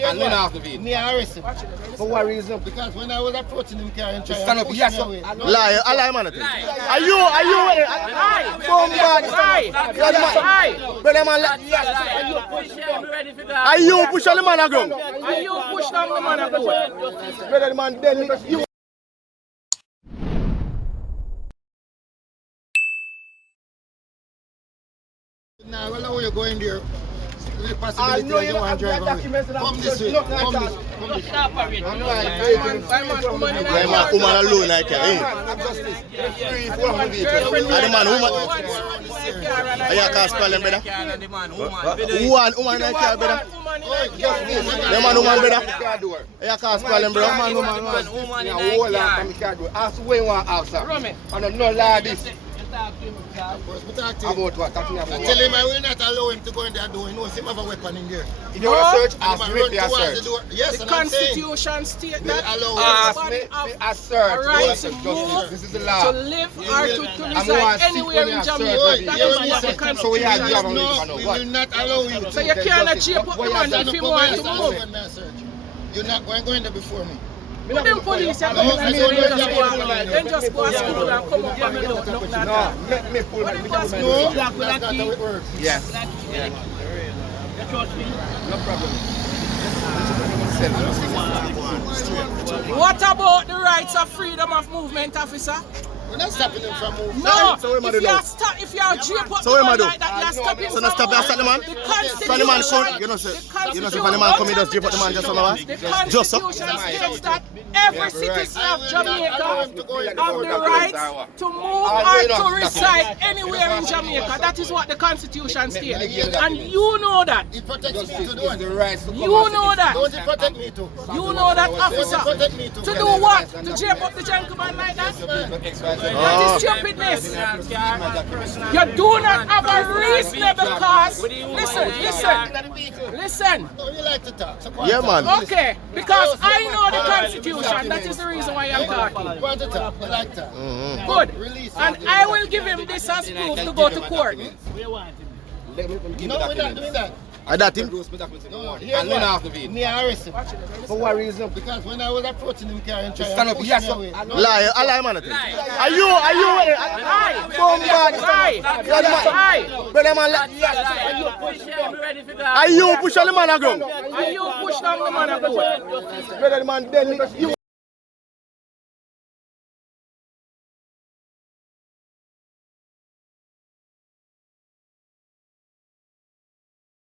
and lean off the vehicle. Me arrest him. For what reason? Because when I was approaching him, trying to stand up, push yes, me sir. away. Lie, I lie, man. Are you brother man, are you push on the man ground? Are you push down the man ground? Brother man, then you. Nah, well, how you going there? I know you don't have documents. Come this way. Come this way. Woman alone, I can't. The man, woman. Are you cast problem, brother? Woman, I can't, brother. The man, woman, brother. Are you cast problem, brother? Woman, ask where you want to ask, sir. And no lie this. About what? Talk to me about what? Tell him I will not allow him to go in there door. He knows him have a weapon in there. If you want to search, ask me if you search. Yes, The and I'm saying, Constitution states we'll that allow Ask me if I search. right to move, This is the to law. live or to I'm reside going anywhere in to search Jamaica. when That you is search. what the So we are Constitution here. states. no, we will not allow you. So you cannot chip up the man if you want to move. You're not going there before me. But them police are coming and then just go to school and come up and look No, that. me pull But back. it was No, that's not how it works. Yes. No problem. What about the rights of freedom of movement, officer? We're not stopping him from moving. No, So what am I if do now? you are jail up So what am I do? like that, you are stopping So not stop and stop the man? When the man come, you know, say, when the man come, he just drip up the man just on the The just so. Constitution states that every citizen of Jamaica have the right to move or to reside anywhere in Jamaica. That is what the Constitution states. And you know that. He protects me to do it. The rights to You know that. Don't he protect me too? You know that, officer. Protect me too. To do what? To jail up the gentleman like that? That is stupidness. You do not have a reasonable cause. Listen. Oh, you like to talk. So Yeah, man. Okay, because I know the Constitution. That is the reason why I'm talking. want to talk. You like that. Good. And I will give him this as proof to go to court. No, we're not doing that. I that him? No, And lean off the vehicle. me arrest him. For what reason? Because when I was approaching him, trying to Stand up, push yes, me sir. away. Lie, I lie, man. Are you brother man, are you push on the man ground? Are you push down the man? Brother man, then you.